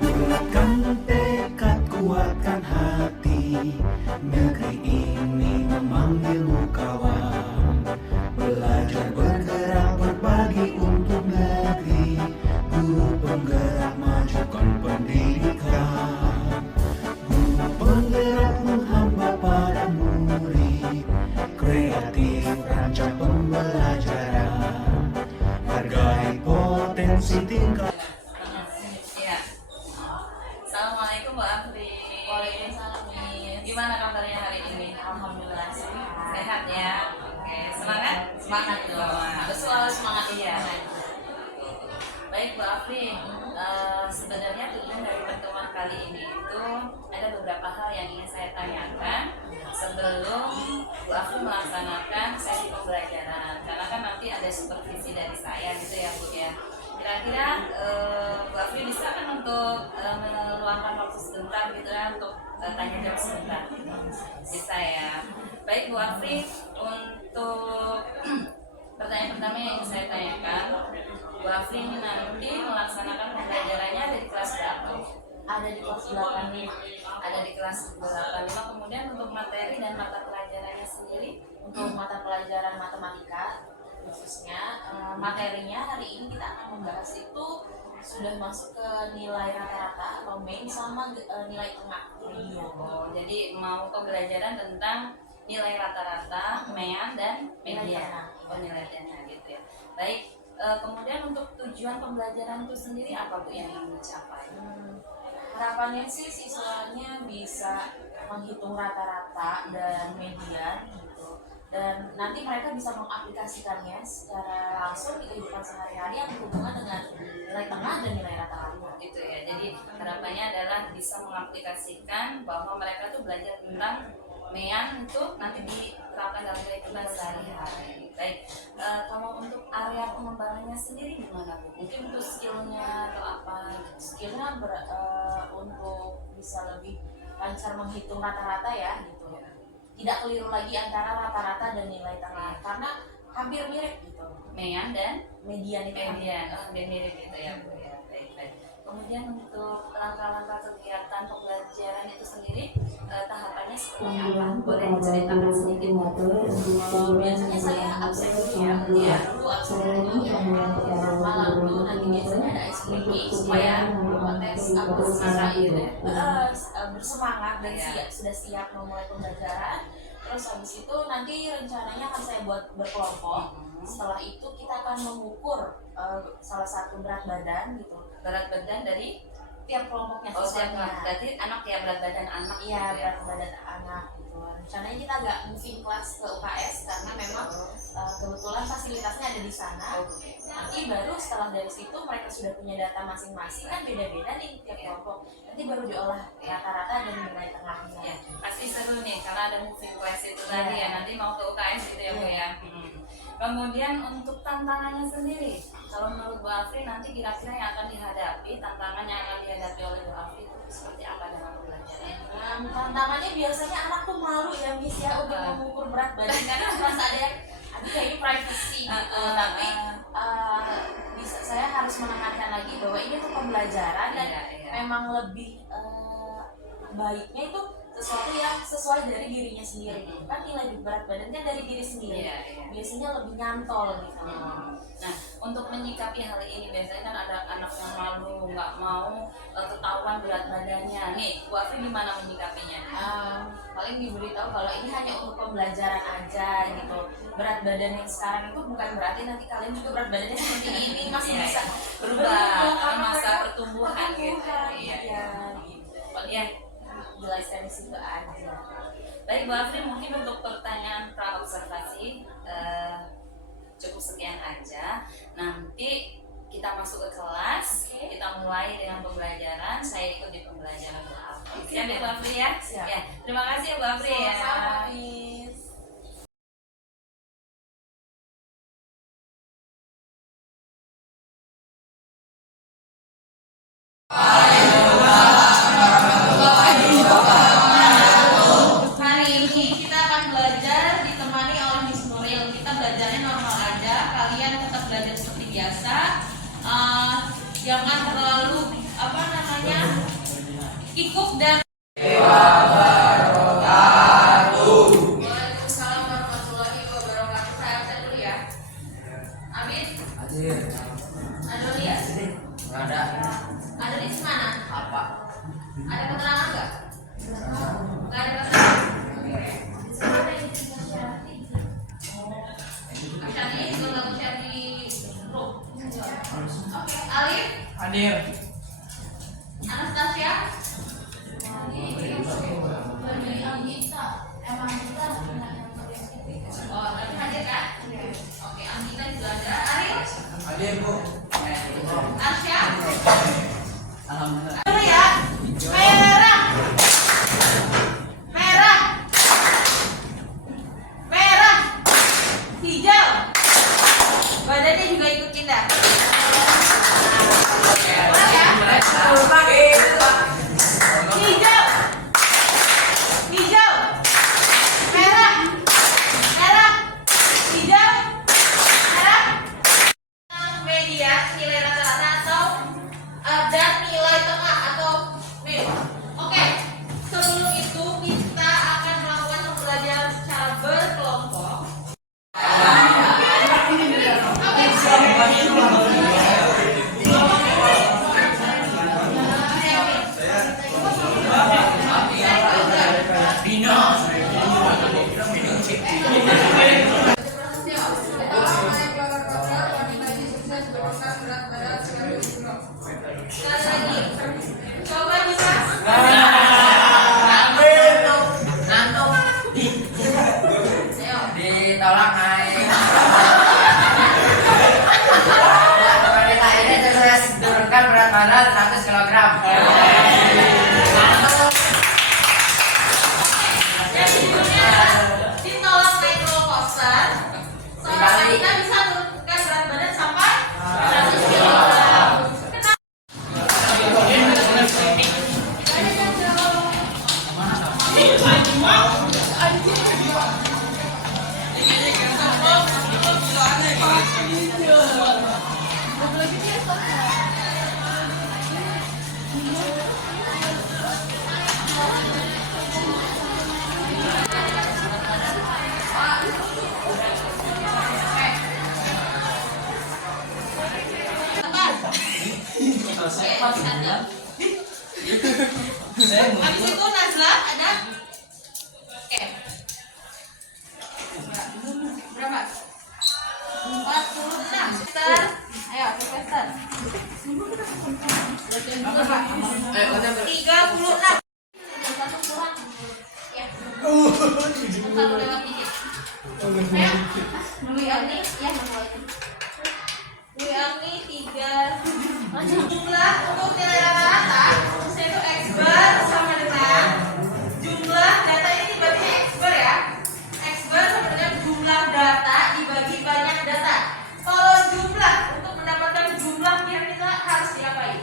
Bulatkan tekad, kuatkan hati, negeri ini memanggilmu kawan. Belajar bergerak berbagi untuk negeri, guru penggerak majukan pendidikan. Guru penggerak menghamba pada murid, kreatif rancang pembelajaran, hargai potensi tingkat. Ya. Assalamualaikum Mbak Afri. Waalaikumsalam, Miss. Gimana kabarnya hari ini? Alhamdulillah sehat. Sehat ya. Oke, semangat? Semangat dong. Harus selalu semangat ya. Baik Bu Afri, sebenarnya tujuan dari pertemuan kali ini itu ada beberapa hal yang ingin saya tanyakan sebelum Bu Afri melaksanakan sesi pembelajaran. Karena kan nanti ada supervisi dari saya gitu ya Bu ya. Kira-kira Bu Afri bisa kan untuk meluangkan waktu sebentar gitu ya untuk tanya jawab sebentar? Bisa ya. Baik Bu Afri, untuk pertanyaan pertama yang ingin saya tanyakan, Bu Afri ini nanti melaksanakan pembelajarannya ada di kelas berapa? Ada di kelas 8 nih. Ada di kelas 85. Kemudian untuk materi dan mata pelajarannya sendiri? Untuk mata pelajaran matematika khususnya materinya hari ini kita akan membahas itu sudah masuk ke nilai rata-rata atau main sama nilai tengah. Iya. Oh, jadi mau pembelajaran tentang nilai rata-rata, mean dan median. Oh, nilai tengah gitu ya. Baik, kemudian untuk tujuan pembelajaran itu sendiri apa Bu yang ingin dicapai? Harapannya sih siswanya bisa menghitung rata-rata dan median gitu. Dan nanti mereka bisa mengaplikasikannya secara langsung di kehidupan sehari-hari yang berhubungan dengan nilai tengah dan nilai rata-rata Gitu ya. Jadi harapannya adalah bisa mengaplikasikan bahwa mereka tuh belajar tentang mean itu nanti diterapkan dalam kehidupan sehari-hari. Baik, kalau untuk area pengembangannya sendiri gimana Bu? Mungkin untuk skillnya atau apa? skillnya untuk bisa lebih lancar menghitung rata-rata ya gitu. Tidak keliru lagi antara rata-rata dan nilai tengah karena hampir mirip gitu. Mean dan Median itu median, hampir mirip gitu ya Bu ya. Baik. Kemudian untuk langkah-langkah kegiatan pembelajaran itu sendiri tahapannya seperti apa? Boleh diceritakan sedikit? biasanya saya absen dulu ya. Dulu absen dulu malam dulu nanti biasanya ada ice breaking supaya tes semangat gitu ya. Bersemangat dan sudah siap memulai pembelajaran. Terus habis itu nanti rencananya akan saya buat berkelompok. Setelah itu kita akan mengukur salah satu berat badan gitu. Berat badan dari Tiap kelompoknya tiap siswanya. berarti anak ya, berat badan anak. Iya, gitu ya. berat badan anak gitu. Rencananya kita agak moving kelas ke UKS karena memang kebetulan fasilitasnya ada di sana. Nanti baru setelah dari situ mereka sudah punya data masing-masing kan beda-beda nih tiap kelompok. Nanti baru diolah rata-rata dan nilai tengahnya. Ya, pasti seru nih karena ada moving class itu tadi ya. Nanti mau ke UKS gitu ya Bu ya. Kemudian untuk tantangannya sendiri, kalau menurut Bu Afri nanti kira-kira yang akan dihadapi, tantangan yang akan dihadapi oleh Bu Afri itu seperti apa dalam pembelajaran? Tantangannya biasanya anak tuh malu ya Miss ya untuk mengukur berat badan karena merasa ada yang kayaknya privacy gitu. Tapi saya harus menekankan lagi bahwa ini tuh pembelajaran dan memang lebih baiknya itu sesuatu yang sesuai dari dirinya sendiri. Kan nilai berat badan kan dari diri sendiri. Biasanya lebih nyantol gitu. Nah, untuk menyikapi hal ini biasanya kan ada anak yang malu, nggak mau ketahuan berat badannya. Nih, Bu Afri gimana menyikapinya? Paling diberitahu kalau ini hanya untuk pembelajaran aja gitu. Berat badan yang sekarang itu bukan berarti nanti kalian juga berat badannya seperti ini, masih bisa berubah karena masa mereka pertumbuhan gitu. Iya, gitu. Ya, Jelaskan di situ aja. baik Bu Afri, mungkin untuk pertanyaan pra observasi cukup sekian aja. Nanti kita masuk ke kelas, kita mulai dengan pembelajaran. Saya ikut di pembelajaran Bu Afri. Siap ya Bu Afri ya? Siap. Ya, terima kasih ya Bu Afri ya. Sama-sama, Miss. Waalaikumsalam warahmatullahi wabarakatuh. sibuk dan Waalaikumsalam warahmatullahi wabarakatuh. Saya absen dulu ya. Amin. Ada lihat? Ada. Ada di mana? Apa? Ada keterangan nggak? Nggak ada keterangan. Asyari juga nggak bisa di grup. Oke, Alif, Hadir. Anastasia, oh tadi hadir kan? Oke, Anggita juga ada. Arif, Hadir, Bu. Arsya, Alhamdulillah. dulu ya. Merah, merah, merah, hijau. Badannya juga ikut pindah. Merah ya. Hijau, hijau, merah, merah, hijau, merah. Media nilai rata-rata atau dan nilai tengah atau min. Oke, sebelum itu kita akan melakukan pembelajaran secara berkelompok. Sekali lagi, coba bisa. Ngantuk. Ayo. Ditolak naik. Wanita ini terus turunkan berat badan 100 kg. Yang judulnya adalah ditolak naik roller coaster. Seorang wanita bisa turunkan berat badan sampai 100 kg. Habis itu Nazla ada. Oke. Berapa? 46. Mister. Ayo, Mister. Berapa? 36. Satu kurang. Ya. Satu lewat dikit. Ayo. Dwi Agni, ya Dwi Agni 3. Jumlah untuk nilai rata-rata yaitu X bar sama dengan jumlah data ini dibagi X bar ya. X bar sama dengan jumlah data dibagi banyak data. Kalau jumlah untuk mendapatkan jumlahnya kita harus diapain?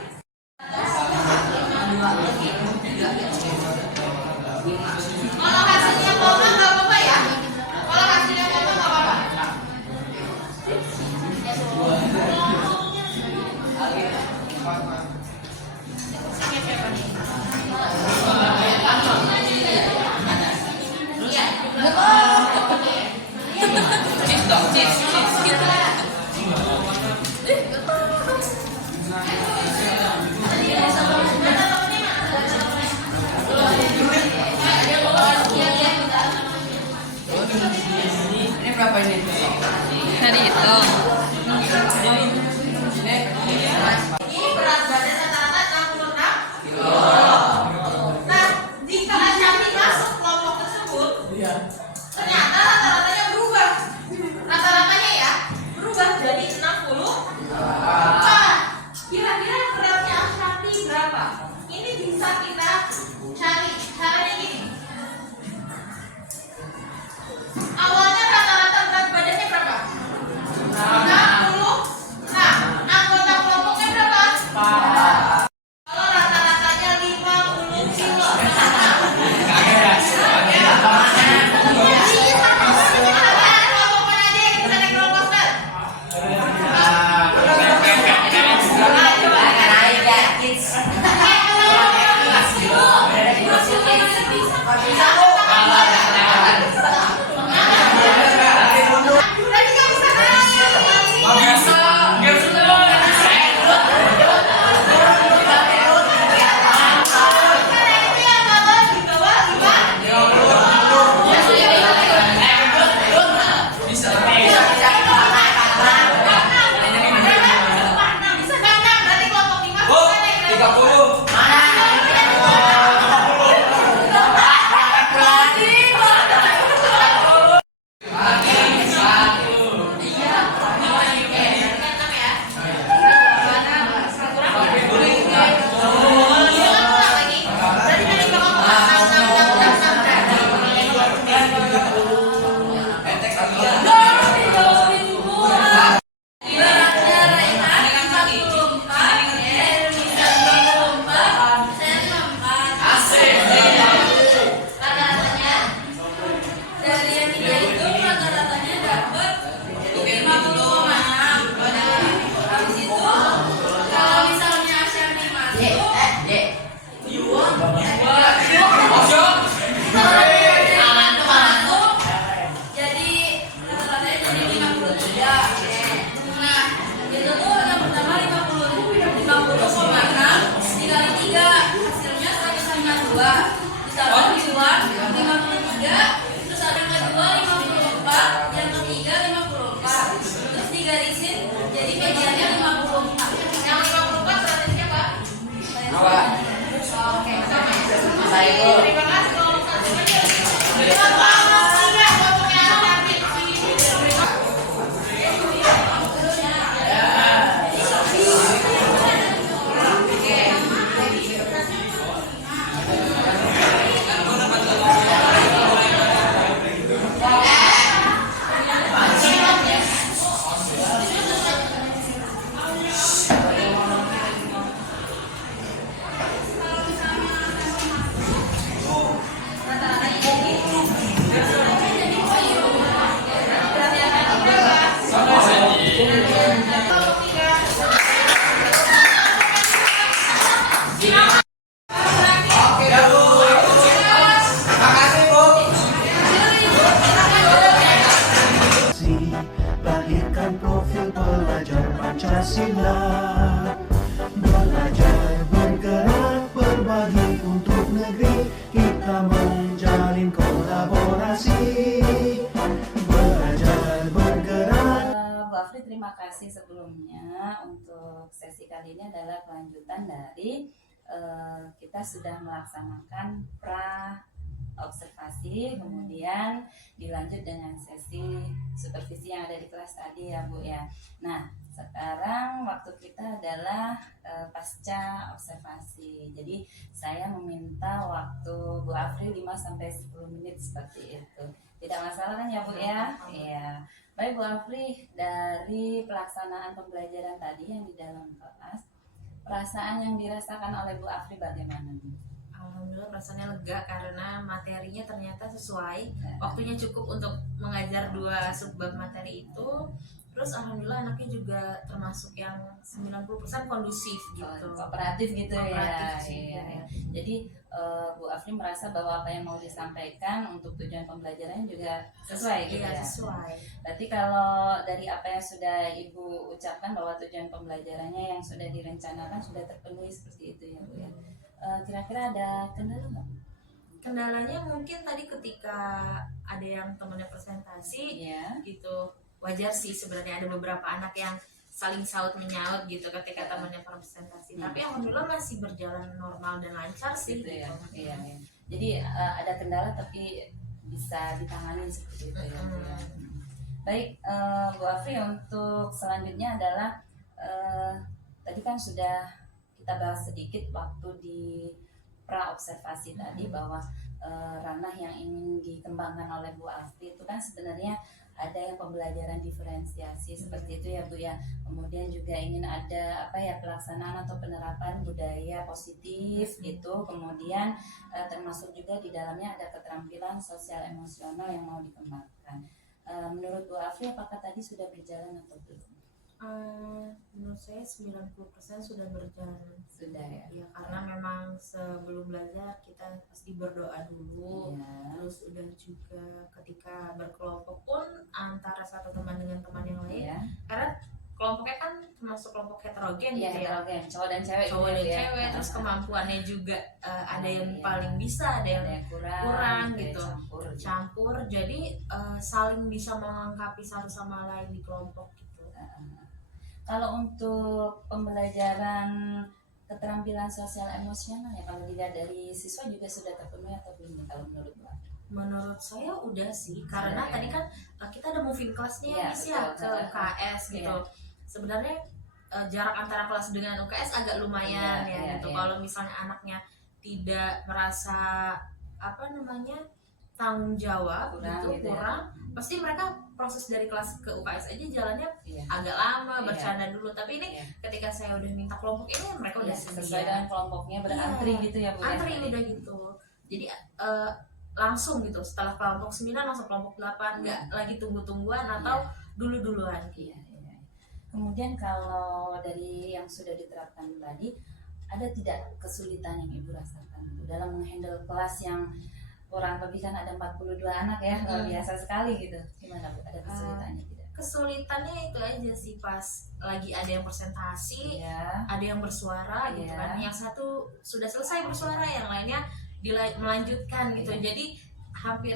Kalau hasilnya koma nggak apa-apa ya. Kalau hasilnya koma nggak apa-apa. Ini berapa ini? Tadi itu. Ini berat badan rata-rata 66 Nah, jika Asyari masuk kelompok tersebut, ternyata rata-ratanya berubah. Rata-ratanya ya, berubah jadi 60. Kira-kira beratnya Asyari berapa? Ini bisa kita cari. Caranya gini. Awalnya rata-rata berat badannya berapa? Lahirkan profil pelajar Pancasila, belajar bergerak berbagi untuk negeri, kita menjalin kolaborasi, belajar bergerak. Bu Afri, terima kasih sebelumnya. Untuk sesi kali ini adalah kelanjutan dari kita sudah melaksanakan pra observasi, kemudian dilanjut dengan sesi supervisi yang ada di kelas tadi ya Bu ya. Nah, sekarang waktu kita adalah pasca observasi. Jadi saya meminta waktu Bu Afri 5-10 menit seperti itu. Tidak masalah kan ya Bu ya? Iya. Baik Bu Afri, dari pelaksanaan pembelajaran tadi yang di dalam kelas, perasaan yang dirasakan oleh Bu Afri bagaimana? Alhamdulillah perasaannya lega karena materinya ternyata sesuai, waktunya cukup untuk mengajar 2 subbab materi itu. Terus alhamdulillah anaknya juga termasuk yang 90% kondusif gitu. Kooperatif gitu Kooperatif ya. Iya. Jadi Bu Afri merasa bahwa apa yang mau disampaikan untuk tujuan pembelajarannya juga sesuai gitu ya. Sesuai. Berarti kalau dari apa yang sudah Ibu ucapkan bahwa tujuan pembelajarannya yang sudah direncanakan sudah terpenuhi seperti itu ya Bu ya. Kira-kira ada kendala nggak? Kendalanya mungkin tadi ketika ada yang temennya presentasi gitu, wajar sih sebenarnya ada beberapa anak yang saling saut menyaut gitu ketika temennya presentasi. Tapi alhamdulillah masih berjalan normal dan lancar sih gitu ya. gitu. Iya. Jadi ada kendala tapi bisa ditangani seperti itu ya. Baik, Bu Afri, untuk selanjutnya adalah tadi kan sudah kita bahas sedikit waktu di pra observasi tadi bahwa ranah yang ingin dikembangkan oleh Bu Afri itu kan sebenarnya ada yang pembelajaran diferensiasi seperti itu ya Bu ya. Kemudian juga ingin ada pelaksanaan atau penerapan budaya positif gitu. Kemudian termasuk juga di dalamnya ada keterampilan sosial emosional yang mau dikembangkan. Menurut Bu Afri apakah tadi sudah berjalan atau belum? Menurut saya 90% sudah berjalan. Sudah ya. Ya karena memang sebelum belajar kita pasti berdoa dulu. Iya. Terus udah juga ketika berkelompok pun antara satu teman dengan teman yang lain. Iya. Karena kelompoknya kan termasuk kelompok heterogen Iya, gitu ya. heterogen, cowok dan cewek. Cowok gitu dan ya. cewek, terus kemampuannya juga ada yang Iya. paling bisa, ada yang Ada yang kurang, kurang ada yang gitu. campur. Jadi saling bisa melengkapi satu sama lain di kelompok gitu. Kalau untuk pembelajaran keterampilan sosial emosional ya, kalau dilihat dari siswa juga sudah terpenuhi atau belum kalau menurut Mbak? Menurut saya udah sih, karena Sudah, tadi ya. kan kita ada moving classnya Iya, Miss ya betul. ke UKS gitu. Iya. Sebenarnya jarak antara kelas dengan UKS agak lumayan Iya, ya iya, gitu. iya. Kalau misalnya anaknya tidak merasa tanggung jawab Kurang gitu, gitu ya. kurang, pasti mereka proses dari kelas ke UKS aja jalannya Iya. agak lama, Iya. bercanda dulu. Tapi ini Iya. ketika saya udah minta kelompok ini mereka udah Iya, sesuai sedia. dengan kelompoknya berantri Iya, gitu ya Bu. antri ya? udah gitu. Jadi langsung gitu setelah kelompok 9 langsung kelompok 8, nggak lagi tunggu-tungguan atau dulu-duluan. Iya, iya. Kemudian kalau dari yang sudah diterapkan tadi, ada tidak kesulitan yang Ibu rasakan Bu, dalam menghandle kelas yang kurang lebih kan ada 42 anak ya, luar biasa sekali gitu. Gimana Bu? Ada kesulitannya tidak? Kesulitannya itu aja sih pas lagi ada yang presentasi, Iya. ada yang bersuara gitu Iya. kan. Yang satu sudah selesai bersuara, yang lainnya melanjutkan gitu. Iya. Jadi hampir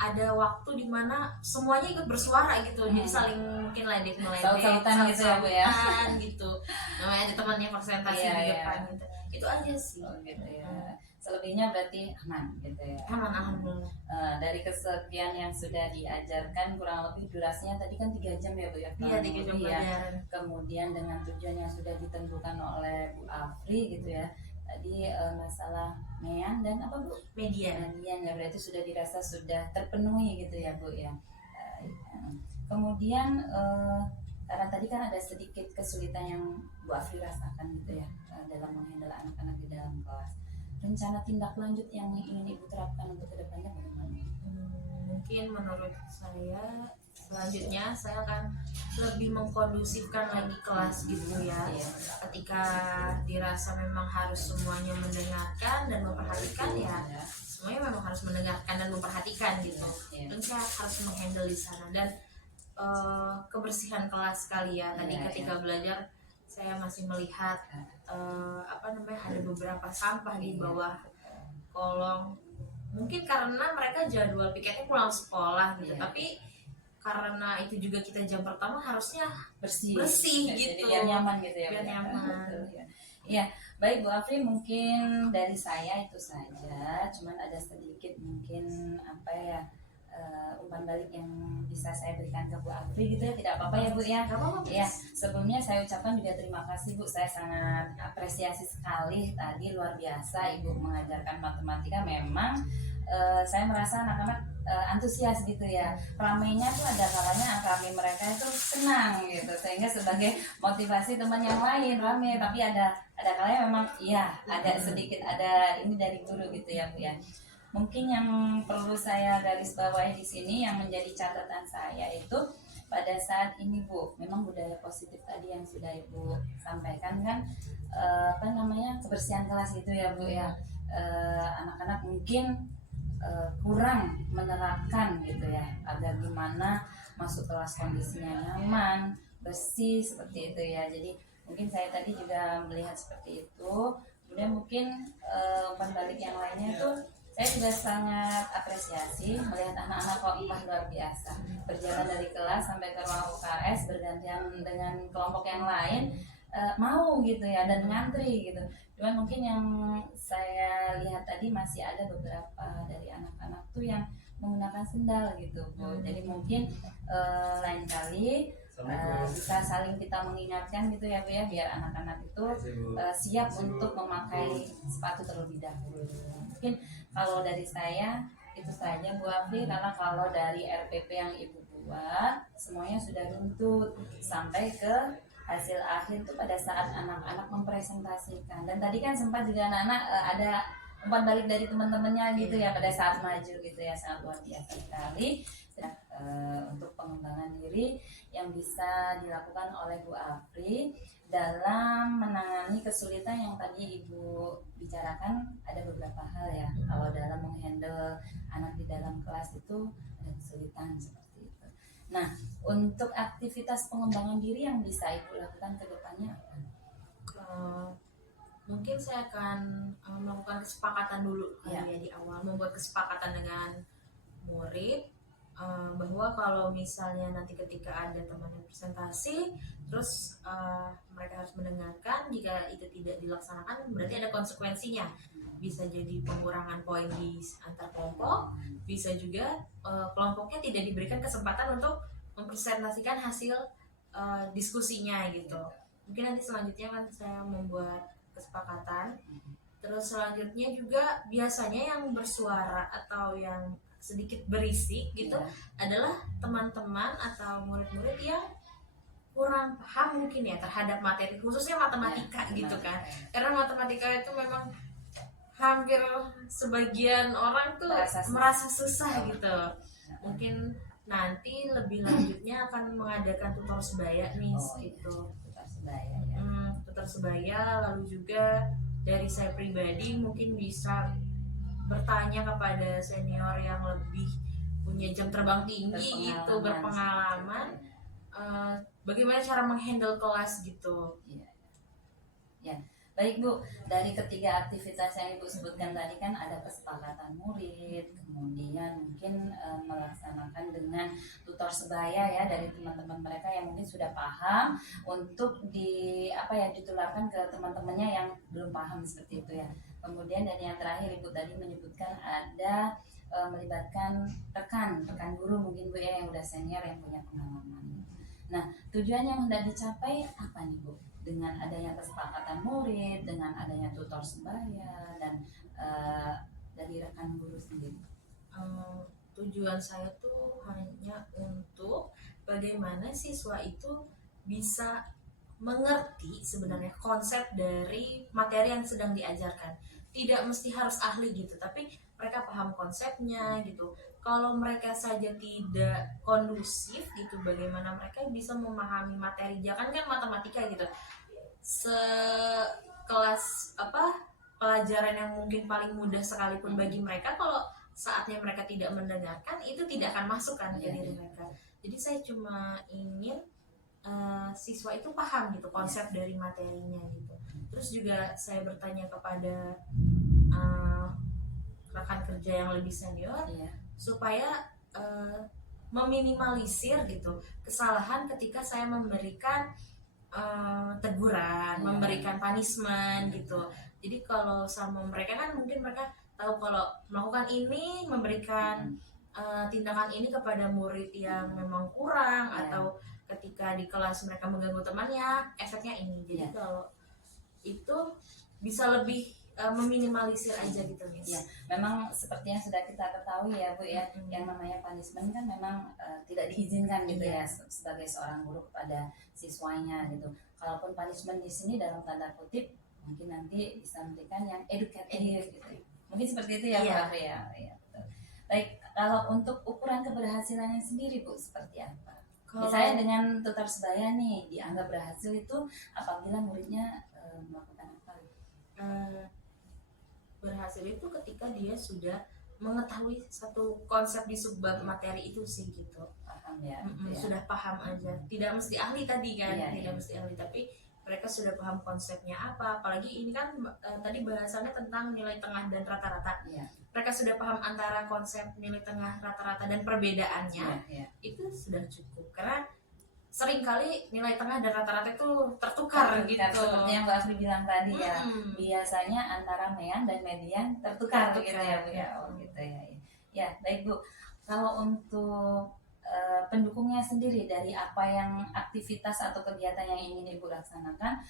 ada waktu di mana semuanya ikut bersuara gitu. Jadi saling mungkin meledek Saut-sautan gitu ya, Bu, ya? saut-sautan gitu. Namanya ada temannya presentasi Iya, di iya. depan gitu. Itu aja sih. Oh gitu ya. Selebihnya berarti aman gitu ya. Aman, alhamdulillah. Dari kesekian yang sudah diajarkan kurang lebih durasinya tadi kan 3 jam ya Bu ya. Iya, kurang 3 jam lebih ya. pelajaran. Kemudian dengan tujuan yang sudah ditentukan oleh Bu Afri gitu ya. Tadi masalah mean dan apa Bu? Media. Median ya, berarti sudah dirasa sudah terpenuhi gitu ya Bu ya. Kemudian karena tadi kan ada sedikit kesulitan yang Bu Afri rasakan gitu ya dalam menghandle anak-anak di dalam kelas. Rencana tindak lanjut yang ingin Ibu terapkan untuk kedepannya bagaimana? Mungkin menurut saya selanjutnya saya akan lebih mengkondusifkan lagi kelas gitu ya. Iya. Ketika dirasa memang harus semuanya mendengarkan dan memperhatikan ya, semuanya memang harus mendengarkan dan memperhatikan gitu. Iya. Dan saya harus menghandle di sana dan kebersihan kelas sekali ya. Tadi Iya, ketika belajar saya masih melihat ada beberapa sampah di bawah kolong. Mungkin karena mereka jadwal piketnya pulang sekolah gitu, Iya. tapi karena itu juga kita jam pertama harusnya bersih Bersih Jadi gitu. biar nyaman gitu ya Bu, Biar ya? nyaman. Betul, ya. Iya, baik Bu Afri, mungkin dari saya itu saja, cuman ada sedikit mungkin umpan balik yang bisa saya berikan ke Bu Afri gitu ya, tidak apa-apa ya Bu ya. Gak apa-apa, Ya, sebelumnya saya ucapkan juga terima kasih Bu, saya sangat apresiasi sekali tadi, luar biasa Ibu mengajarkan matematika. Memang saya merasa anak-anak antusias gitu ya, ramainya tuh ada kalanya rame mereka itu senang gitu, sehingga sebagai motivasi teman yang lain rame, tapi ada kalanya memang iya agak sedikit ada ini dari guru gitu ya Bu ya. Mungkin yang perlu saya garis bawahi di sini yang menjadi catatan saya itu pada saat ini Bu, memang budaya positif tadi yang sudah Ibu sampaikan kan kebersihan kelas itu ya Bu ya. Anak-anak mungkin kurang menerapkan gitu ya, agar gimana masuk kelas kondisinya nyaman, bersih seperti itu ya. Jadi mungkin saya tadi juga melihat seperti itu. Kemudian mungkin umpan balik yang lainnya tuh saya juga sangat apresiasi melihat anak-anak Kompah luar biasa berjalan dari kelas sampai ke ruang UKS bergantian dengan kelompok yang lain, mau gitu ya, dan ngantri gitu. Cuman mungkin yang saya lihat tadi masih ada beberapa dari anak-anak tuh yang menggunakan sendal gitu Bu. Jadi mungkin lain kali bisa saling kita mengingatkan gitu ya Bu ya, biar anak-anak itu siap untuk memakai sepatu terlebih dahulu. Mungkin kalau dari saya itu saja Bu Afri, karena kalau dari RPP yang Ibu buat semuanya sudah runtut sampai ke hasil akhir itu pada saat anak-anak mempresentasikan. Dan tadi kan sempat juga anak-anak ada umpan balik dari teman-temannya gitu ya pada saat maju gitu ya, sangat luar biasa sekali. untuk pengembangan diri yang bisa dilakukan oleh Bu Apri dalam menangani kesulitan yang tadi Ibu bicarakan. Ada beberapa hal ya, kalau dalam menghandle anak di dalam kelas itu ada kesulitan seperti itu. Nah, untuk aktivitas pengembangan diri yang bisa Ibu lakukan ke depannya apa? Mungkin saya akan melakukan kesepakatan dulu kali Ya. ya di awal, membuat kesepakatan dengan murid bahwa kalau misalnya nanti ketika ada teman yang presentasi terus mereka harus mendengarkan, jika itu tidak dilaksanakan berarti ada konsekuensinya. Bisa jadi pengurangan poin di antar kelompok, bisa juga kelompoknya tidak diberikan kesempatan untuk mempresentasikan hasil diskusinya gitu. Mungkin nanti selanjutnya kan saya membuat kesepakatan. Terus selanjutnya juga biasanya yang bersuara atau yang sedikit berisik gitu adalah teman-teman atau murid-murid yang kurang paham mungkin ya terhadap materi, khususnya matematika gitu kan. Karena matematika itu memang hampir sebagian orang tuh merasa susah gitu. Mungkin nanti lebih lanjutnya akan mengadakan tutor sebaya nih gitu. Tutor sebaya ya. Tutor sebaya, lalu juga dari saya pribadi mungkin bisa bertanya kepada senior yang lebih punya jam terbang tinggi gitu, berpengalaman, bagaimana cara menghandle kelas gitu. Ya, baik Bu, dari ketiga aktivitas yang Ibu sebutkan tadi kan ada kesepakatan murid, kemudian mungkin melaksanakan dengan tutor sebaya ya dari teman-teman mereka yang mungkin sudah paham untuk ditularkan ke teman-temannya yang belum paham seperti itu ya. Kemudian dan yang terakhir Ibu tadi menyebutkan ada melibatkan rekan guru mungkin Bu ya yang udah senior yang punya pengalaman. Nah, tujuan yang hendak dicapai apa nih Bu? Dengan adanya kesepakatan murid, dengan adanya tutor sebaya dan dari rekan guru sendiri. Tujuan saya tuh hanya untuk bagaimana siswa itu bisa mengerti sebenarnya konsep dari materi yang sedang diajarkan. Tidak mesti harus ahli gitu, tapi mereka paham konsepnya gitu. Kalau mereka saja tidak kondusif gitu, bagaimana mereka bisa memahami materi? Jangan kan matematika gitu, sekelas pelajaran yang mungkin paling mudah sekalipun bagi mereka, kalau saatnya mereka tidak mendengarkan itu tidak akan masuk kan ke diri mereka. Jadi saya cuma ingin siswa itu paham gitu konsep dari materinya gitu. Terus juga saya bertanya kepada rekan kerja yang lebih senior supaya meminimalisir gitu kesalahan ketika saya memberikan teguran, memberikan punishment gitu. Jadi kalau sama mereka kan mungkin mereka tahu kalau melakukan ini, memberikan tindakan ini kepada murid yang memang kurang atau ketika di kelas mereka mengganggu temannya, efeknya ini. Jadi kalau itu bisa lebih meminimalisir aja gitu Miss. Ya, memang seperti yang sudah kita ketahui ya Bu ya, yang namanya punishment kan memang tidak diizinkan gitu ya sebagai seorang guru kepada siswanya gitu. Kalaupun punishment di sini dalam tanda kutip mungkin nanti bisa memberikan yang edukatif gitu. Mungkin seperti itu ya Bu Afri ya. Betul. Baik, kalau untuk ukuran keberhasilannya sendiri Bu seperti apa? Misalnya dengan tutor sebaya nih dianggap berhasil itu apabila muridnya melakukan apa? Berhasil itu ketika dia sudah mengetahui satu konsep di subbab materi itu sih gitu. Paham ya, sudah paham aja. Tidak mesti ahli tadi kan, tidak mesti ahli, tapi mereka sudah paham konsepnya apa. Apalagi ini kan tadi bahasannya tentang nilai tengah dan rata-rata. Mereka sudah paham antara konsep nilai tengah, rata-rata dan perbedaannya. Itu sudah cukup. Karena seringkali nilai tengah dan rata-rata itu tertukar gitu. Seperti yang Mbak Afri bilang tadi ya, biasanya antara mean dan median tertukar gitu ya Bu ya. Gitu ya. Ya, baik Bu. Kalau untuk pendukungnya sendiri dari apa yang aktivitas atau kegiatan yang ingin Ibu laksanakan,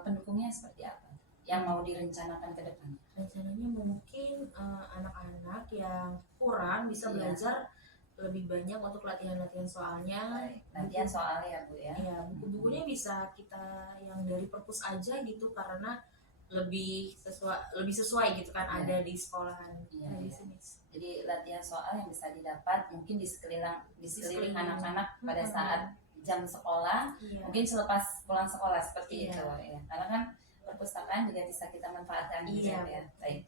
pendukungnya seperti apa? Yang mau direncanakan ke depan? Rencananya mungkin anak-anak yang kurang bisa belajar lebih banyak untuk latihan-latihan soalnya. Latihan soalnya ya Bu ya. Iya, buku-bukunya bisa kita yang dari perpus aja gitu karena lebih sesuai gitu kan ada di sekolahan di sini. Jadi latihan soal yang bisa didapat mungkin di sekeliling anak-anak pada saat jam sekolah, Iya. mungkin selepas pulang sekolah seperti Iya. itu ya. Karena kan perpustakaan juga bisa kita manfaatkan Iya. juga ya. Baik.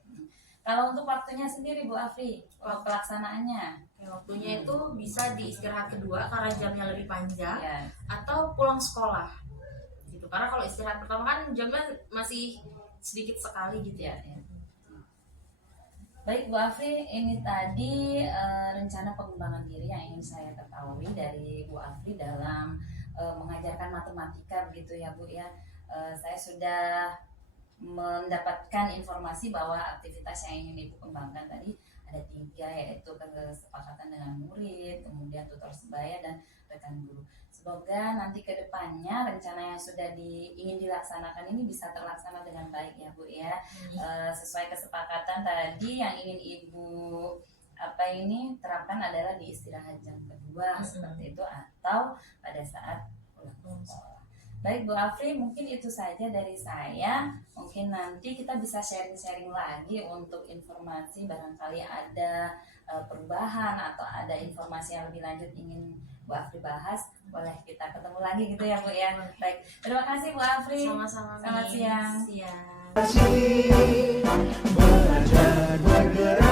Kalau untuk waktunya sendiri Bu Afri, untuk pelaksanaannya, Waktunya itu bisa di istirahat kedua karena jamnya lebih panjang, ya. atau pulang sekolah gitu. Karena kalau istirahat pertama kan jamnya masih sedikit sekali gitu ya. Ya. Baik Bu Afri, ini tadi rencana pengembangan diri yang ingin saya ketahui dari Bu Afri dalam mengajarkan matematika begitu ya Bu ya. Saya sudah mendapatkan informasi bahwa aktivitas yang ingin Ibu kembangkan tadi ada 3, yaitu kesepakatan dengan murid, kemudian tutor sebaya dan rekan guru. Semoga nanti ke depannya rencana yang sudah ingin dilaksanakan ini bisa terlaksana dengan baik ya Bu ya. Sesuai kesepakatan tadi yang ingin Ibu terapkan adalah di istirahat jam kedua seperti itu, atau pada saat pulang sekolah. Baik Bu Afri, mungkin itu saja dari saya. Mungkin nanti kita bisa sharing-sharing lagi untuk informasi, barangkali ada perubahan atau ada informasi yang lebih lanjut ingin Bu Afri bahas, boleh kita ketemu lagi gitu ya Bu ya. Baik, terima kasih Bu Afri. Sama-sama. Selamat siang. Siang. Belajar bergerak